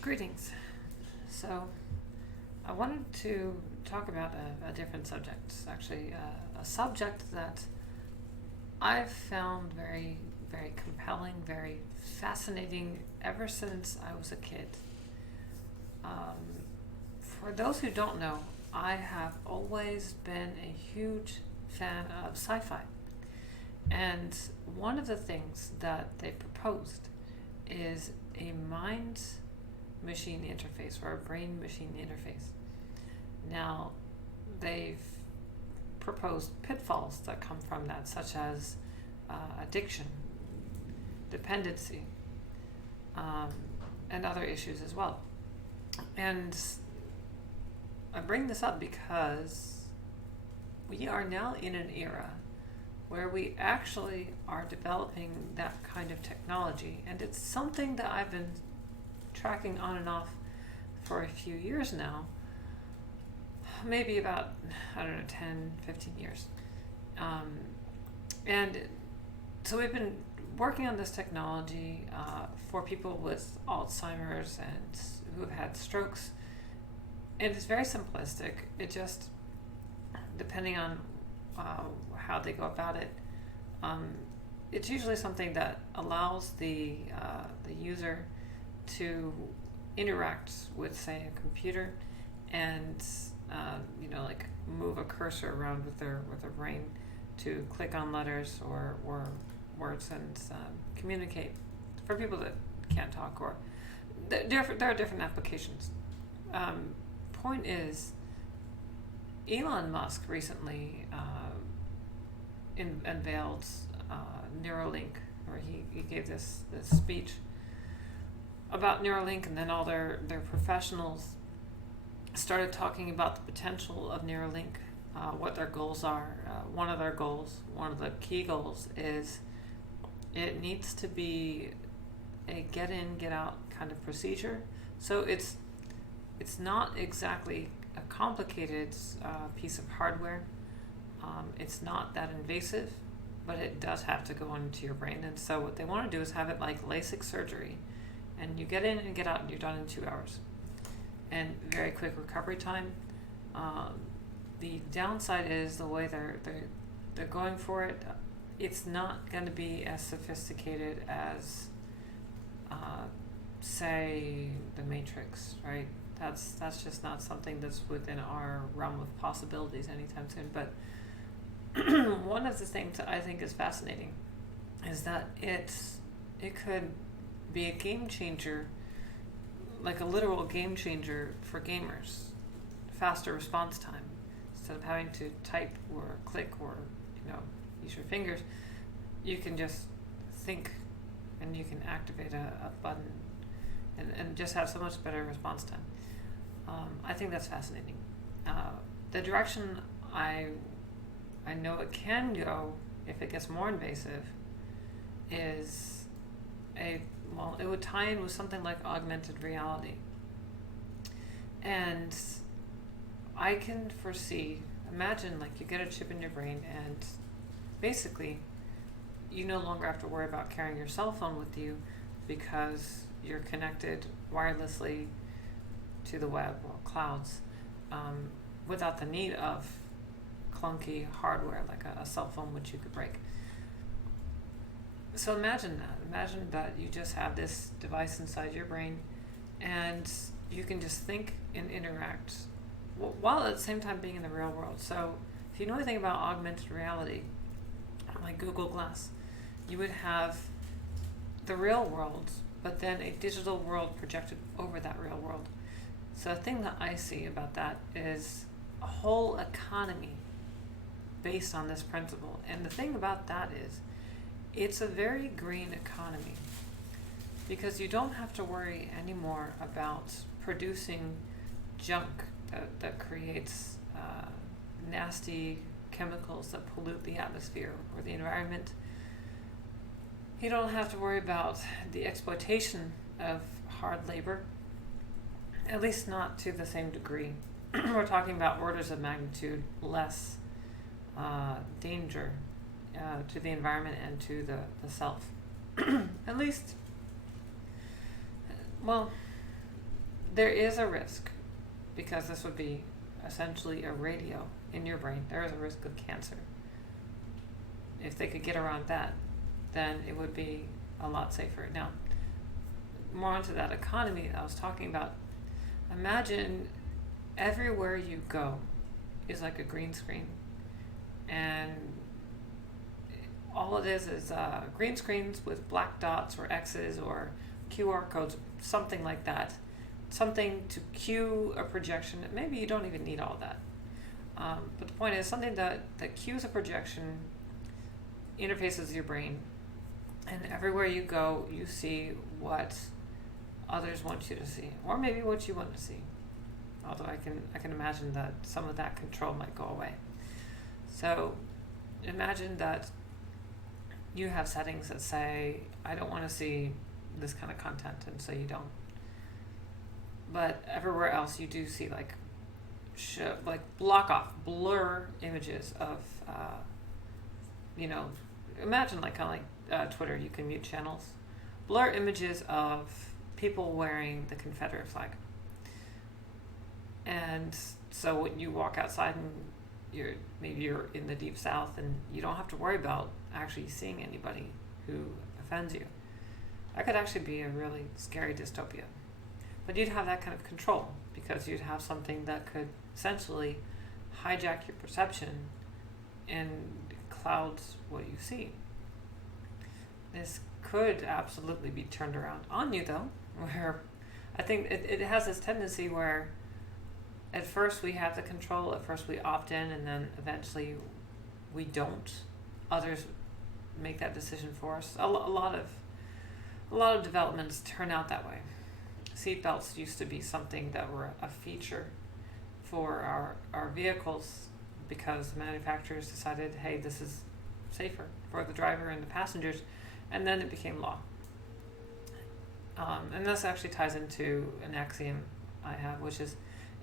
Greetings. So, I wanted to talk about a different subject. Actually, a subject that I've found very, very compelling, very fascinating ever since I was a kid. Um, for those who don't know, I have always been a huge fan of sci fi. And one of the things that they proposed is a mind machine interface or a brain machine interface. Now, they've proposed pitfalls that come from that, such as addiction, dependency, um, and other issues as well. And I bring this up because we are now in an era where we actually are developing that kind of technology, and it's something that I've been tracking on and off for a few years now, maybe about, I don't know, 10, 15 years. And so we've been working on this technology for people with Alzheimer's and who have had strokes. And it's very simplistic. It just, depending on how they go about it, it's usually something that allows the user to interact with, say, a computer, and like move a cursor around with their brain to click on letters or words and communicate. For people that can't talk, or there are different applications. Point is, Elon Musk recently unveiled Neuralink, or he gave this speech about Neuralink, and then all their professionals started talking about the potential of Neuralink, what their goals are. One of the key goals is it needs to be a get in, get out kind of procedure. So it's not exactly a complicated piece of hardware. It's not that invasive, but it does have to go into your brain. And so what they want to do is have it like LASIK surgery, and you get in and get out, and you're done in 2 hours, and very quick recovery time. The downside is the way they're going for it. It's not going to be as sophisticated as, say, the Matrix, right? That's just not something that's within our realm of possibilities anytime soon. But one of the things that I think is fascinating is that it could be a game changer, like a literal game changer for gamers. Faster response time. Instead of having to type or click or use your fingers, you can just think, and you can activate a button and just have so much better response time. I think that's fascinating. The direction I know it can go, if it gets more invasive, is it would tie in with something like augmented reality. And I can imagine like you get a chip in your brain, and basically you no longer have to worry about carrying your cell phone with you because you're connected wirelessly to the web or clouds, without the need of clunky hardware like a cell phone, which you could break. So imagine that you just have this device inside your brain, and you can just think and interact while at the same time being in the real world. So if you know anything about augmented reality, like Google Glass, you would have the real world, but then a digital world projected over that real world. So the thing that I see about that is a whole economy based on this principle. And the thing about that is, it's a very green economy, because you don't have to worry anymore about producing junk that creates nasty chemicals that pollute the atmosphere or the environment. You don't have to worry about the exploitation of hard labor, at least not to the same degree. We're talking about orders of magnitude less danger to the environment and to the self. At least, well, there is a risk, because this would be essentially a radio in your brain. There is a risk of cancer. If they could get around that, then it would be a lot safer. Now, more onto that economy I was talking about. Imagine everywhere you go is like a green screen, and all it is green screens with black dots or X's or QR codes, something like that. Something to cue a projection. Maybe you don't even need all that. But the point is something that cues a projection, interfaces your brain, and everywhere you go, you see what others want you to see, or maybe what you want to see. Although I can imagine that some of that control might go away. So imagine that you have settings that say, I don't want to see this kind of content, and so you don't. But everywhere else you do see like block off, blur images of, imagine like kind of like Twitter, you can mute channels. Blur images of people wearing the Confederate flag. And so when you walk outside and you're in the deep south and you don't have to worry about actually seeing anybody who offends you. That could actually be a really scary dystopia. But you'd have that kind of control because you'd have something that could essentially hijack your perception and clouds what you see. This could absolutely be turned around on you, though, where I think it has this tendency where at first we have the control, at first we opt in, and then eventually we don't. Others make that decision for us. A lot of developments turn out that way. Seatbelts used to be something that were a feature for our vehicles because the manufacturers decided, hey, this is safer for the driver and the passengers, and then it became law. And this actually ties into an axiom I have, which is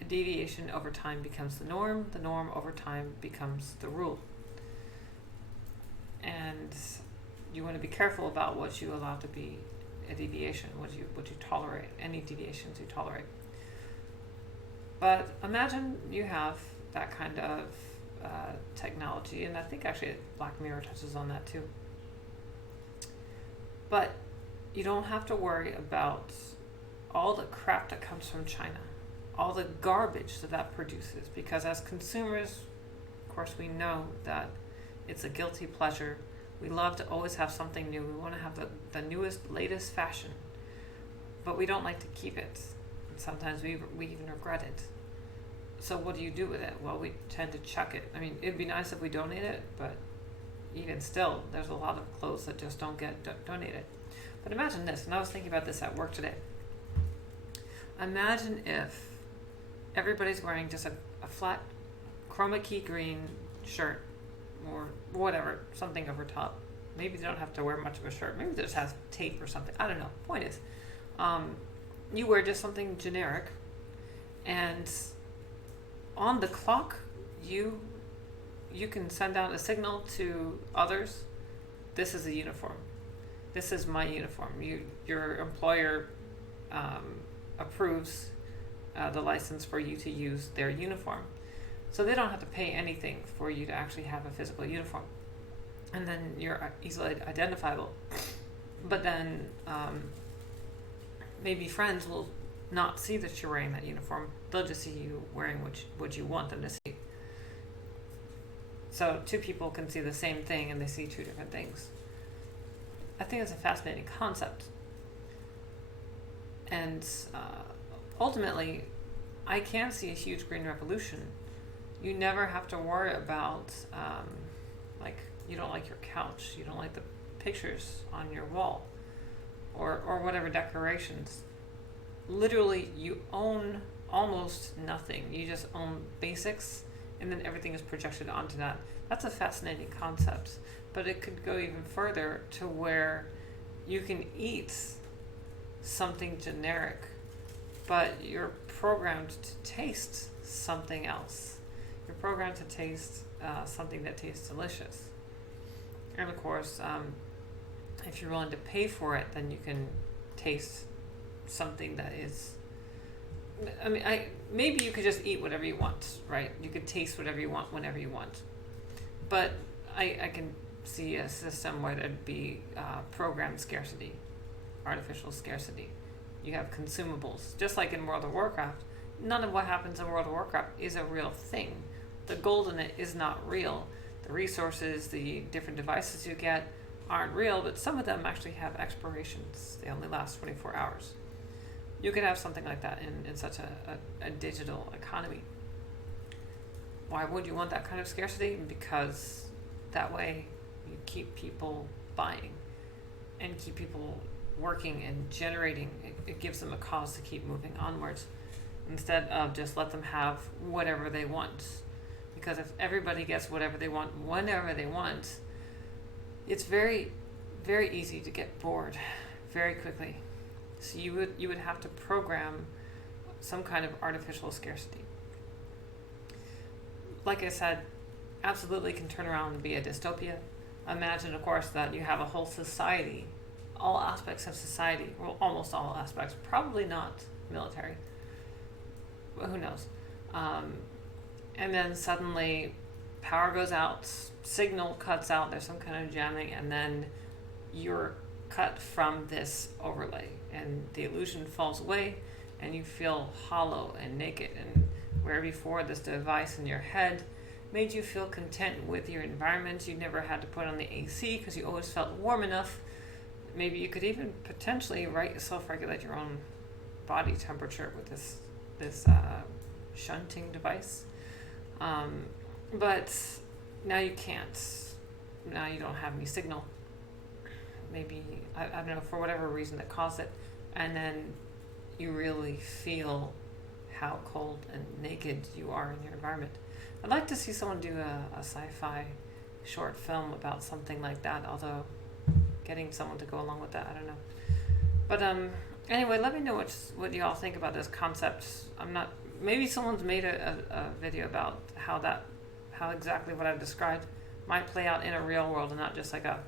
a deviation over time becomes the norm over time becomes the rule. And you want to be careful about what you allow to be a deviation, what you tolerate, any deviations you tolerate. But imagine you have that kind of technology, and I think actually Black Mirror touches on that too. But you don't have to worry about all the crap that comes from China, all the garbage that produces, because as consumers, of course, we know that it's a guilty pleasure. We love to always have something new. We want to have the newest, latest fashion, but we don't like to keep it. And sometimes we even regret it. So what do you do with it? Well, we tend to chuck it. I mean, it'd be nice if we donate it, but even still, there's a lot of clothes that just don't get donated. But imagine this, and I was thinking about this at work today. Imagine if everybody's wearing just a flat chroma key green shirt or whatever, something over top. Maybe they don't have to wear much of a shirt. Maybe they just have tape or something. I don't know. Point is, you wear just something generic, and on the clock, you can send out a signal to others. This is a uniform. This is my uniform. Your employer approves the license for you to use their uniform. So they don't have to pay anything for you to actually have a physical uniform. And then you're easily identifiable. But then maybe friends will not see that you're wearing that uniform. They'll just see you wearing what you want them to see. So two people can see the same thing and they see two different things. I think it's a fascinating concept. And ultimately, I can see a huge green revolution. You never have to worry about, you don't like your couch, you don't like the pictures on your wall, or whatever decorations. Literally, you own almost nothing. You just own basics, and then everything is projected onto that. That's a fascinating concept, but it could go even further to where you can eat something generic, but you're programmed to taste something else. You're programmed to taste something that tastes delicious. And of course, if you're willing to pay for it, then you can taste something that is I mean, maybe you could just eat whatever you want, right? You could taste whatever you want whenever you want. But I can see a system where there'd be programmed scarcity, artificial scarcity. You have consumables, just like in World of Warcraft. None of what happens in World of Warcraft is a real thing. The gold in it is not real. The resources, the different devices you get aren't real, but some of them actually have expirations. They only last 24 hours. You could have something like that in such a digital economy. Why would you want that kind of scarcity? Because that way you keep people buying and keep people working and generating. It gives them a cause to keep moving onwards instead of just let them have whatever they want. Because if everybody gets whatever they want whenever they want, it's very, very easy to get bored very quickly. So you would have to program some kind of artificial scarcity. Like I said, absolutely can turn around and be a dystopia. Imagine, of course, that you have a whole society, all aspects of society, well, almost all aspects, probably not military, but who knows. And then suddenly power goes out, signal cuts out, there's some kind of jamming, and then you're cut from this overlay and the illusion falls away and you feel hollow and naked. And where before this device in your head made you feel content with your environment, you never had to put on the AC because you always felt warm enough. Maybe you could even potentially self-regulate your own body temperature with this shunting device. But now you can't. Now you don't have any signal. Maybe, I don't know, for whatever reason that caused it. And then you really feel how cold and naked you are in your environment. I'd like to see someone do a sci-fi short film about something like that, although getting someone to go along with that, I don't know. But anyway, let me know what y'all think about this concept. Maybe someone's made a video about how exactly what I've described might play out in a real world and not just like a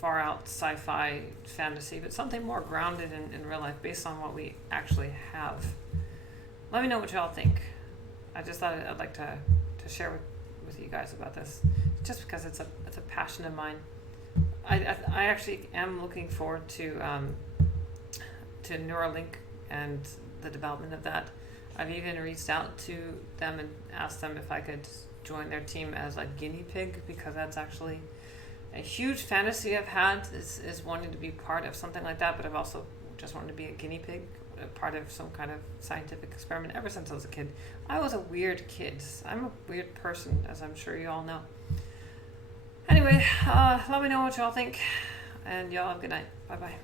far out sci-fi fantasy, but something more grounded in real life based on what we actually have. Let me know what y'all think. I just thought I'd like to share with you guys about this, just because it's a passion of mine. I actually am looking forward to Neuralink and the development of that. I've even reached out to them and asked them if I could join their team as a guinea pig, because that's actually a huge fantasy I've had is wanting to be part of something like that, but I've also just wanted to be a guinea pig, a part of some kind of scientific experiment ever since I was a kid. I was a weird kid. I'm a weird person, as I'm sure you all know. Anyway, let me know what y'all think, and y'all have a good night. Bye-bye.